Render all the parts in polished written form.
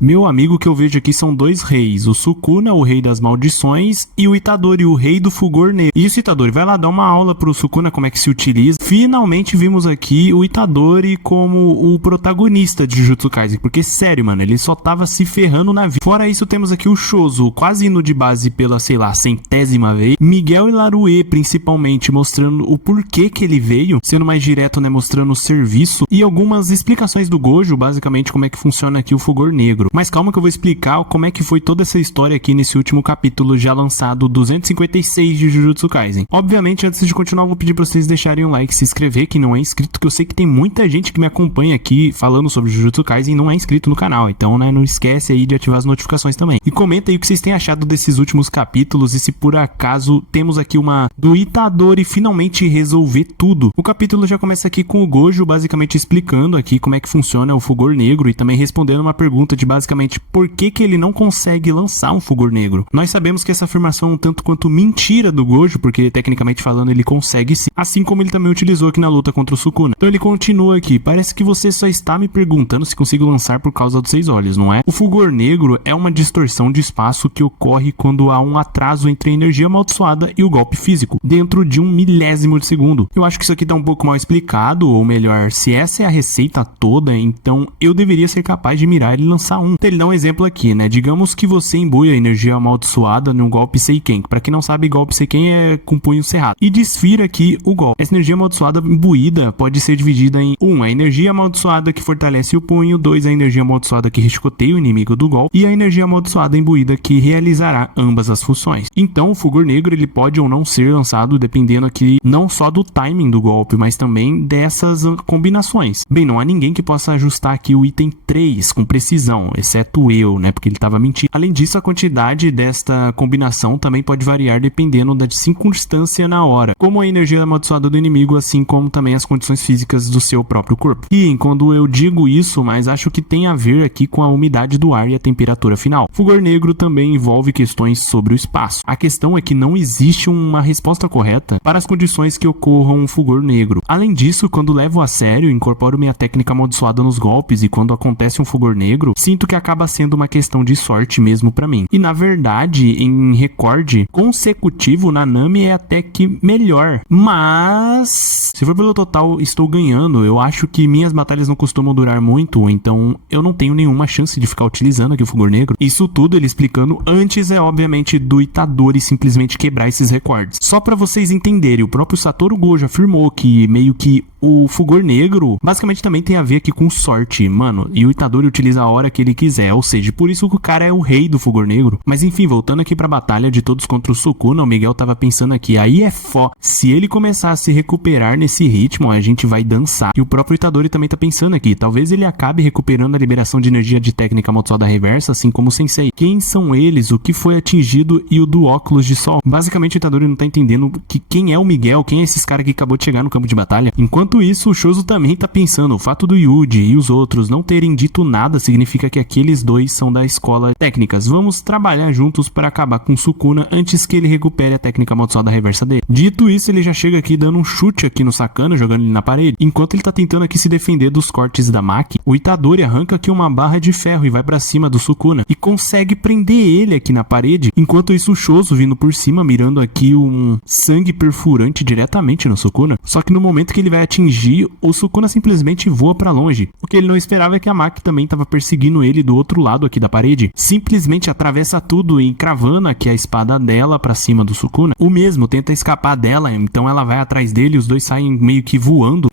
Meu amigo, que eu vejo aqui são dois reis, o Sukuna, o rei das maldições, e o Itadori, o rei do fulgor negro. Isso, Itadori, vai lá dar uma aula pro Sukuna como é que se utiliza. Finalmente vimos aqui o Itadori como o protagonista de Jujutsu Kaisen, porque sério, mano, ele só tava se ferrando na vida. Fora isso, temos aqui o Choso, quase indo de base pela, sei lá, 100ª vez. Miguel e Larue, principalmente, mostrando o porquê que ele veio, sendo mais direto, né, mostrando o serviço, e algumas explicações do Gojo, basicamente como é que funciona aqui o fulgor negro. Mas calma que eu vou explicar como é que foi toda essa história aqui nesse último capítulo já lançado 256 de Jujutsu Kaisen. Obviamente, antes de continuar, eu vou pedir pra vocês deixarem um like, se inscrever, que não é inscrito, que eu sei que tem muita gente que me acompanha aqui falando sobre Jujutsu Kaisen e não é inscrito no canal. Então, né, não esquece aí de ativar as notificações também. E comenta aí o que vocês têm achado desses últimos capítulos e se por acaso temos aqui uma do Itadori finalmente resolver tudo. O capítulo já começa aqui com o Gojo basicamente explicando aqui como é que funciona o fulgor negro e também respondendo uma pergunta de basicamente por que ele não consegue lançar um fulgor negro. Nós sabemos que essa afirmação é um tanto quanto mentira do Gojo, porque tecnicamente falando ele consegue sim, assim como ele também utilizou aqui na luta contra o Sukuna. Então ele continua aqui: parece que você só está me perguntando se consigo lançar por causa dos 6 olhos, não é? O fulgor negro é uma distorção de espaço que ocorre quando há um atraso entre a energia amaldiçoada e o golpe físico, dentro de 1 milésimo de segundo. Eu acho que isso aqui tá um pouco mal explicado, ou melhor, se essa é a receita toda, então eu deveria ser capaz de mirar e lançar um. Então ele dá um exemplo aqui, né? Digamos que você embui a energia amaldiçoada num golpe Seiken. Pra quem não sabe, golpe Seiken é com punho cerrado. E desfira aqui o golpe. Essa energia amaldiçoada imbuída pode ser dividida em 1. A energia amaldiçoada que fortalece o punho, 2. A energia amaldiçoada que chicoteia o inimigo do golpe e a energia amaldiçoada imbuída que realizará ambas as funções. Então o fulgor negro ele pode ou não ser lançado dependendo aqui não só do timing do golpe, mas também dessas combinações. Bem, não há ninguém que possa ajustar aqui o item 3 com precisão, exceto eu, né, porque ele estava mentindo. Além disso, a quantidade desta combinação também pode variar dependendo da circunstância na hora, como a energia amaldiçoada do inimigo, assim como também as condições físicas do seu próprio corpo. E quando eu digo isso, mas acho que tem a ver aqui com a umidade do ar e a temperatura final. Fulgor negro também envolve questões sobre o espaço. A questão é que não existe uma resposta correta para as condições que ocorram um fulgor negro. Além disso, quando levo a sério, incorporo minha técnica amaldiçoada nos golpes e quando acontece um fulgor negro, sinto que acaba sendo uma questão de sorte mesmo pra mim. E na verdade, em recorde consecutivo, Nanami é até que melhor. Mas, se for pelo total, estou ganhando. Eu acho que minhas batalhas não costumam durar muito, então eu não tenho nenhuma chance de ficar utilizando aqui o fulgor negro. Isso tudo ele explicando antes é obviamente do Itadori simplesmente quebrar esses recordes. Só pra vocês entenderem, o próprio Satoru Gojo afirmou que meio que o fulgor negro basicamente também tem a ver aqui com sorte, mano, e o Itadori utiliza a hora que ele quiser, ou seja, por isso que o cara é o rei do fulgor negro. Mas enfim, voltando aqui pra batalha de todos contra o Sukuna, o Miguel tava pensando aqui, aí é se ele começar a se recuperar nesse ritmo, a gente vai dançar. E o próprio Itadori também tá pensando aqui, talvez ele acabe recuperando a liberação de energia de técnica amaldiçoada reversa, assim como o Sensei. Quem são eles, o que foi atingido e o do óculos de sol? Basicamente o Itadori não tá entendendo que quem é o Miguel, quem é esses caras que acabou de chegar no campo de batalha. Enquanto isso, o Choso também tá pensando, o fato do Yuji e os outros não terem dito nada significa que aqueles dois são da escola técnicas. Vamos trabalhar juntos para acabar com Sukuna antes que ele recupere a técnica amaldiçoada reversa dele. Dito isso, ele já chega aqui dando um chute aqui no Sakana, jogando ele na parede. Enquanto ele tá tentando aqui se defender dos cortes da Maki, o Itadori arranca aqui uma barra de ferro e vai pra cima do Sukuna e consegue prender ele aqui na parede. Enquanto isso, o Choso vindo por cima, mirando aqui um sangue perfurante diretamente no Sukuna. Só que no momento que ele vai atingir, o Sukuna simplesmente voa pra longe. O que ele não esperava é que a Maki também tava perseguindo ele do outro lado aqui da parede. Simplesmente atravessa tudo e cravando aqui a espada dela pra cima do Sukuna. O mesmo tenta escapar dela, então ela vai atrás dele e os dois saem meio que voando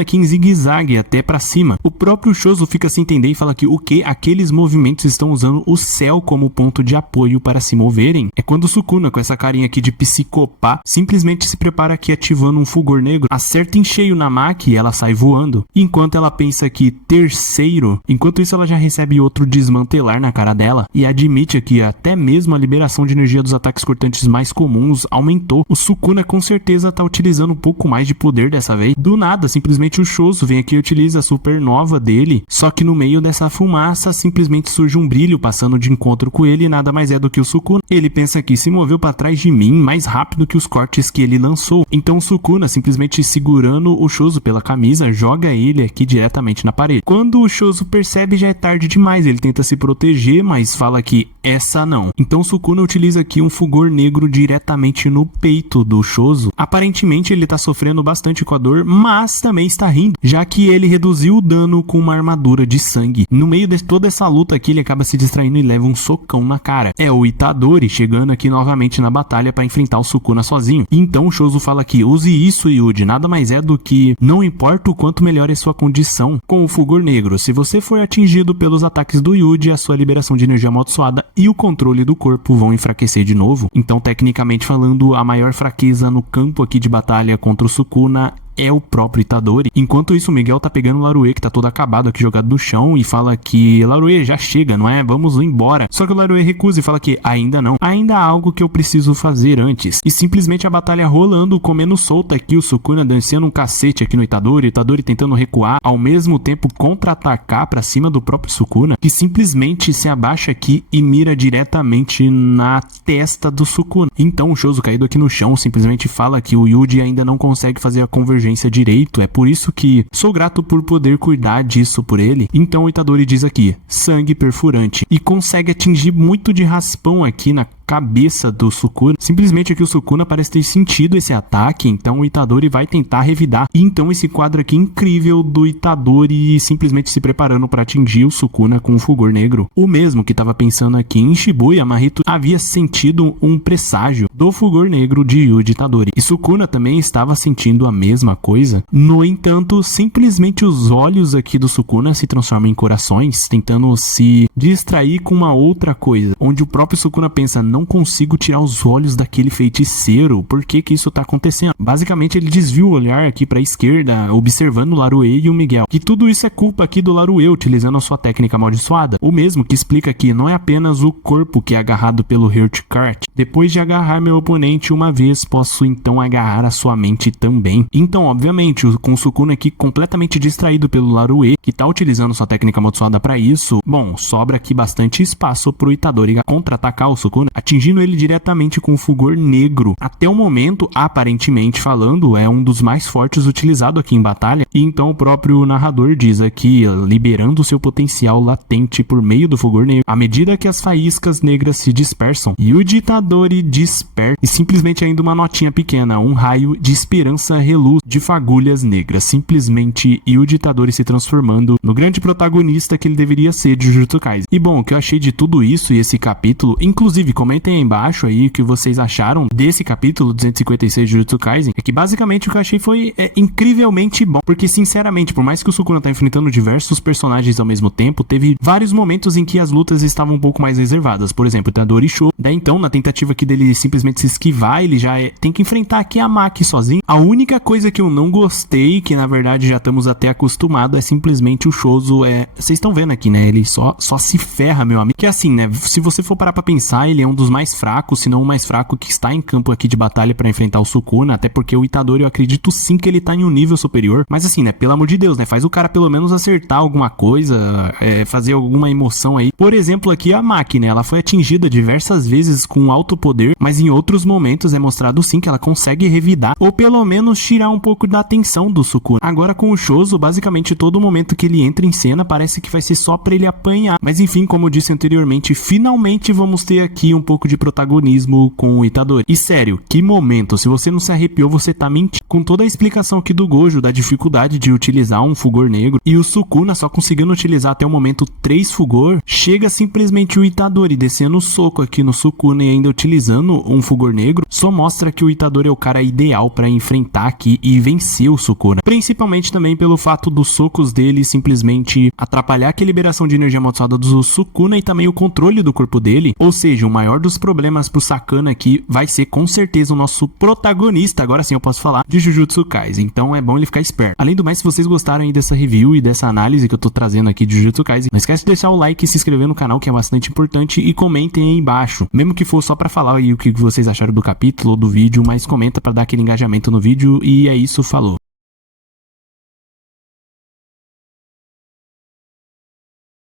aqui em zigue-zague até pra cima. O próprio Choso fica sem entender e fala que o que aqueles movimentos estão usando o céu como ponto de apoio para se moverem. É quando o Sukuna, com essa carinha aqui de psicopata, simplesmente se prepara aqui ativando um fulgor negro, acerta em cheio na Maki e ela sai voando. Enquanto ela pensa que terceiro, enquanto isso ela já recebe outro desmantelar na cara dela e admite que até mesmo a liberação de energia dos ataques cortantes mais comuns aumentou. O Sukuna com certeza tá utilizando um pouco mais de poder dessa vez. Do nada, simplesmente o Choso vem aqui e utiliza a supernova dele, só que no meio dessa fumaça simplesmente surge um brilho passando de encontro com ele e nada mais é do que o Sukuna. Ele pensa que se moveu para trás de mim mais rápido que os cortes que ele lançou. Então o Sukuna, simplesmente segurando o Choso pela camisa, joga ele aqui diretamente na parede. Quando o Choso percebe, já é tarde demais. mais, ele tenta se proteger, mas fala que essa não. Então Sukuna utiliza aqui um fulgor negro diretamente no peito do Choso. Aparentemente ele tá sofrendo bastante com a dor, mas também está rindo, já que ele reduziu o dano com uma armadura de sangue. No meio de toda essa luta aqui, ele acaba se distraindo e leva um socão na cara. É o Itadori chegando aqui novamente na batalha para enfrentar o Sukuna sozinho. Então o Choso fala que use isso, Yuji, nada mais é do que não importa o quanto melhor é sua condição com o fulgor negro. Se você for atingido pelos ataques do Yuji, a sua liberação de energia amaldiçoada e o controle do corpo vão enfraquecer de novo. Então, tecnicamente falando, a maior fraqueza no campo aqui de batalha contra o Sukuna é o próprio Itadori. Enquanto isso, o Miguel tá pegando o Larue, que tá todo acabado aqui, jogado no chão, e fala que Larue, já chega, não é? Vamos embora. Só que o Larue recusa e fala que ainda não. Ainda há algo que eu preciso fazer antes. E simplesmente a batalha rolando, comendo solta aqui, o Sukuna dançando um cacete aqui no Itadori, o Itadori tentando recuar, ao mesmo tempo contra-atacar pra cima do próprio Sukuna, que simplesmente se abaixa aqui e mira diretamente na testa do Sukuna. Então o Choso, caído aqui no chão, simplesmente fala que o Yuji ainda não consegue fazer a convergência direito, é por isso que sou grato por poder cuidar disso por ele. Então o Itadori diz aqui, sangue perfurante, e consegue atingir muito de raspão aqui na cabeça do Sukuna. Simplesmente aqui o Sukuna parece ter sentido esse ataque, então o Itadori vai tentar revidar. E então esse quadro aqui incrível do Itadori simplesmente se preparando para atingir o Sukuna com o fulgor negro. O mesmo que estava pensando aqui em Shibuya, Mahito havia sentido um presságio do fulgor negro de Yuji Itadori. E Sukuna também estava sentindo a mesma coisa. No entanto, simplesmente os olhos aqui do Sukuna se transformam em corações, tentando se distrair com uma outra coisa, onde o próprio Sukuna pensa, não consigo tirar os olhos daquele feiticeiro, por que que isso tá acontecendo? Basicamente ele desvia o olhar aqui pra esquerda, observando o Larue e o Miguel, que tudo isso é culpa aqui do Larue, utilizando a sua técnica amaldiçoada, o mesmo que explica que não é apenas o corpo que é agarrado pelo Heartcart. Depois de agarrar meu oponente uma vez, posso então agarrar a sua mente também. Então, obviamente, com o Sukuna aqui completamente distraído pelo Larue, que tá utilizando sua técnica amaldiçoada pra isso, bom, sobra aqui bastante espaço pro Itadori contra-atacar o Sukuna, atingindo ele diretamente com o fulgor negro. Até o momento, aparentemente falando, é um dos mais fortes utilizado aqui em batalha, e então o próprio narrador diz aqui, liberando seu potencial latente por meio do fulgor negro. À medida que as faíscas negras se dispersam, Yuji Itadori desperta e simplesmente ainda uma notinha pequena, um raio de esperança reluz de fagulhas negras. Simplesmente Yuji Itadori se transformando no grande protagonista que ele deveria ser de Jujutsu Kaisen. E bom, o que eu achei de tudo isso e esse capítulo, inclusive comentem aí embaixo aí o que vocês acharam desse capítulo 256 de Jujutsu Kaisen, é que basicamente o que eu achei foi incrivelmente bom, porque sinceramente, por mais que o Sukuna tá enfrentando diversos personagens ao mesmo tempo, teve vários momentos em que as lutas estavam um pouco mais reservadas, por exemplo, o Itadori Show, daí então na tentativa aqui dele simplesmente se esquivar, ele já tem que enfrentar aqui a Maki sozinho. A única coisa que eu não gostei, que na verdade já estamos até acostumados, é simplesmente o Choso, vocês estão vendo aqui, né, ele só se ferra, meu amigo, que assim, né, se você for parar pra pensar, ele é um dos mais fracos, se não o mais fraco que está em campo aqui de batalha pra enfrentar o Sukuna, até porque o Itadori eu acredito sim que ele tá em um nível superior, mas assim, né, pelo amor de Deus, né, faz o cara pelo menos acertar alguma coisa, fazer alguma emoção aí. Por exemplo, aqui a Maki, né, ela foi atingida diversas vezes com alto poder, mas em outros momentos é mostrado sim que ela consegue revidar, ou pelo menos tirar um pouco da atenção do Sukuna. Agora com o Choso, basicamente todo momento que ele entra em cena parece que vai ser só pra ele apanhar, mas enfim, como eu disse anteriormente, finalmente vamos ter aqui um pouco de protagonismo com o Itadori. E sério, que momento, se você não se arrepiou, você tá mentindo. Com toda a explicação aqui do Gojo, da dificuldade de utilizar um fulgor negro, e o Sukuna só conseguindo utilizar até o momento 3 fulgor, chega simplesmente o Itadori descendo o soco aqui no Sukuna e ainda utilizando um fulgor negro, só mostra que o Itadori é o cara ideal pra enfrentar aqui e vencer o Sukuna. Principalmente também pelo fato dos socos dele simplesmente atrapalhar que a liberação de energia amaldiçoada do Sukuna e também o controle do corpo dele, ou seja, o maior dos problemas pro Sakana aqui vai ser com certeza o nosso protagonista, agora sim eu posso falar, de Jujutsu Kaisen, então é bom ele ficar esperto. Além do mais, se vocês gostaram aí dessa review e dessa análise que eu tô trazendo aqui de Jujutsu Kaisen, não esquece de deixar o like e se inscrever no canal, que é bastante importante, e comentem aí embaixo, mesmo que for só pra falar aí o que vocês acharam do capítulo ou do vídeo, mas comenta pra dar aquele engajamento no vídeo, e é isso, falou.